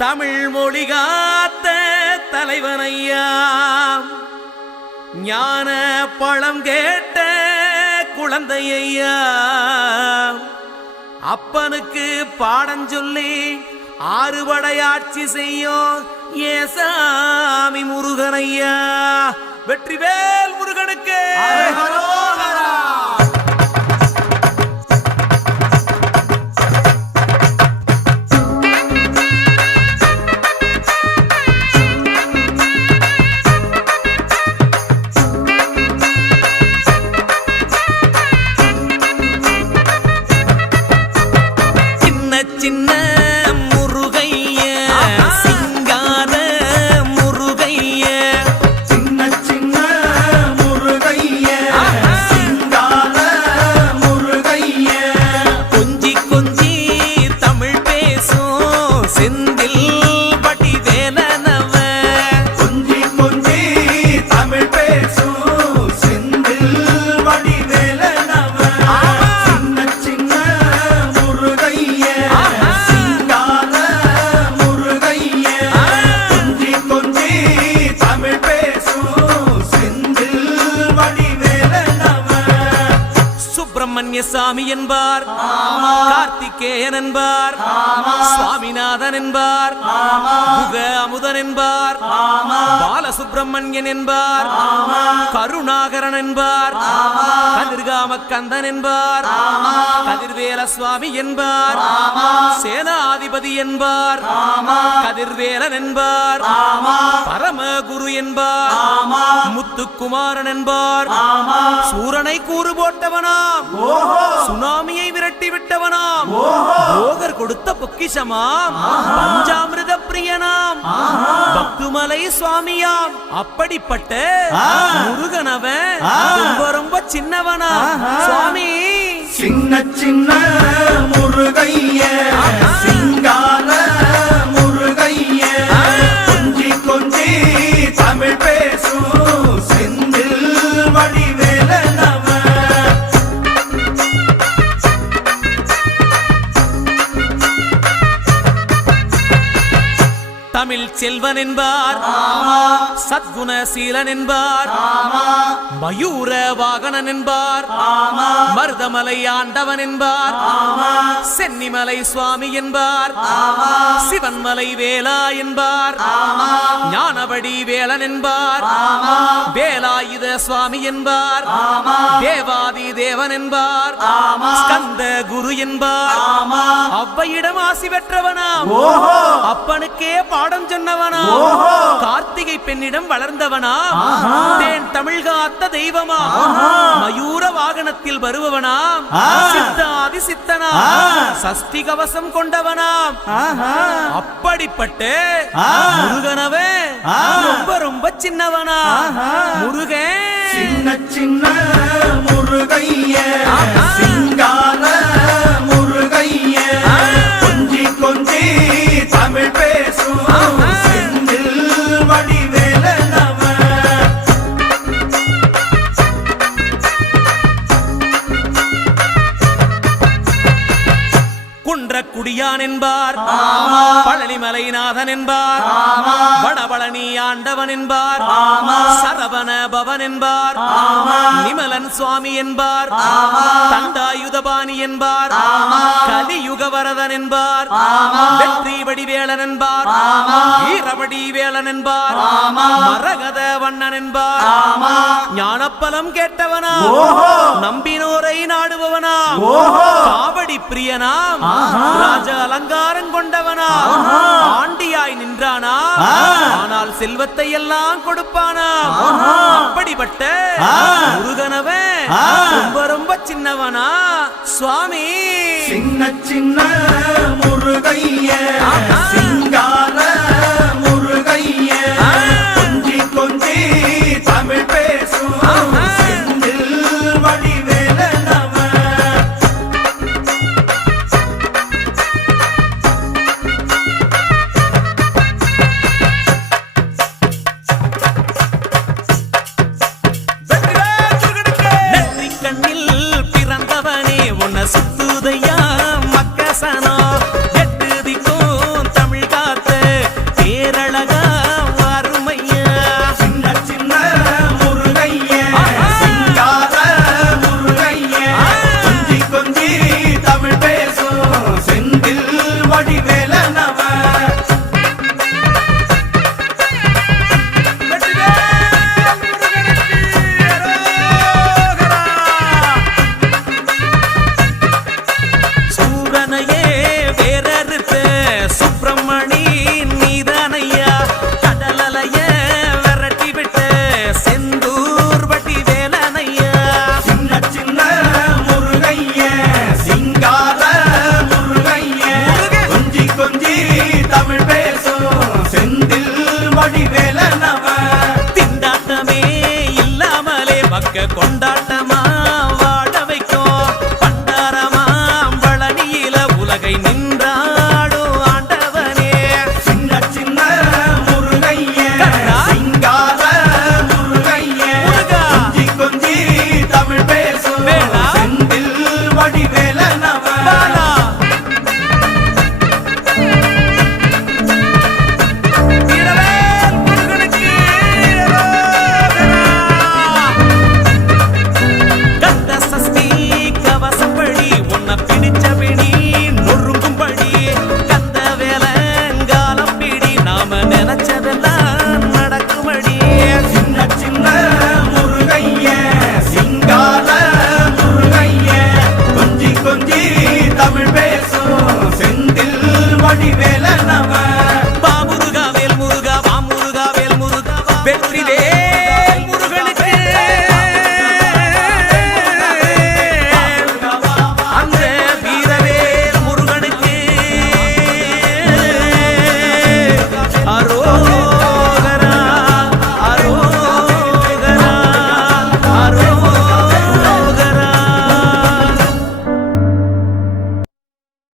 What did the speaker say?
தமிழ் மொழி காத்த தலைவனையா, ஞான பழம் கேட்ட குழந்தையா, அப்பனுக்கு பாடம் சொல்லி ஆறுபடையாட்சி செய்யும் ஏசாமி முருகனையா. வெற்றிவேல் முருகனுக்கு. சின்ன முருகைய சிங்கார முருகைய, சின்ன சின்ன முருகைய சிங்கார முருகைய, கொஞ்சி கொஞ்சி தமிழ் பேசும் செந்தில் வடிவேலனவ, கொஞ்சி கொஞ்சி தமிழ் பேசும் செந்தில் வடிவேலனவ, சின்ன சின்ன முருகைய சாமி என்பார், கார்த்திகேயன் என்பார், சுவாமிநாதன் என்பார், முக அமுதன் என்பார், பாலசுப்பிரமணியன் என்பார், கருணாகரன் என்பார், கதிர்காம கந்தன் என்பார், கதிர்வேல சுவாமி என்பார், சேனாதிபதி என்பார், கதிர்வேலன் என்பார், பரமகுரு என்பார், முத்துக்குமாரன் என்பார், சூரனை கூறு போட்டவனாம், சுனாமியை விரட்டி விட்டவனாம், போகர் கொடுத்த பொக்கிஷமாம், பஞ்சாமிர்த பிரியனாம், பக்துமலை சுவாமியாம். அப்படிப்பட்ட முருகனவன் ரொம்ப ரொம்ப சின்னவனா சுவாமி. சின்ன சின்ன முருகைய சிங்கார முருகைய, கொஞ்சி கொஞ்சி தமிழ் பேசும் செந்தில் வடிவேலனவ, தமிழ் செல்வன் என்பார், சத்குணசீலன் என்பார், மயூர வாகனன் என்பார், மருதமலை ஆண்டவன் என்பார், சென்னிமலை சுவாமி என்பார், சிவன்மலை வேலா என்பார், ஞானவடி வேலன் என்பார், வேலாயுத சுவாமி என்பார், தேவாதி தேவன் என்பார், ஸ்கந்த குரு என்பார், அவ்வையிடம் ஆசி பெற்றவனாம், அப்பனுக்கே பாடம் சொன்னவனா, கார்த்திகை பெண்ணிடம் வளர்ந்தவனா, தேன் தமிழ் காத்த தெய்வமா, மயூர வாகனத்தில் வருபவனாம், சித்தாதி சித்தனா, சஷ்டி கவசம் கொண்டவனாம். அப்படிப்பட்ட முருகனவே ரொம்ப ரொம்ப சின்னவனா முருகன். சின்ன சின்ன முருகைய சிங்கார முருகைய, கொஞ்சி கொஞ்சி தமிழ் பேசும் செந்தில் வடிவேலனவ, குன்றக்குடியான் என்பார், பழனிமலைநாதன் என்பார், வடபழனி ஆண்டவன் என்பார், சரவண பவன் என்பார், நிமலன் சுவாமி என்பார், தண்டாயுதபாணி என்பார், கலியுக வரதன் என்பார், வெற்றி வடிவேலன் என்பார், வீரவடி வேலன் என்பார், மரகத வண்ணன் என்பார், ஞானப்பலம் கேட்டவனா, நம்பினோரை நாடுபவனா, காவடி பிரியனாம், ராஜ அலங்காரம் கொண்டவனா, ஆண்டியாய் நின்றானா, ஆனால் செல்வத்தை எல்லாம் கொடுப்பானா. அப்படிப்பட்ட முருகனவன் ரொம்ப ரொம்ப சின்னவனா சுவாமி. சின்ன சின்ன முருகைய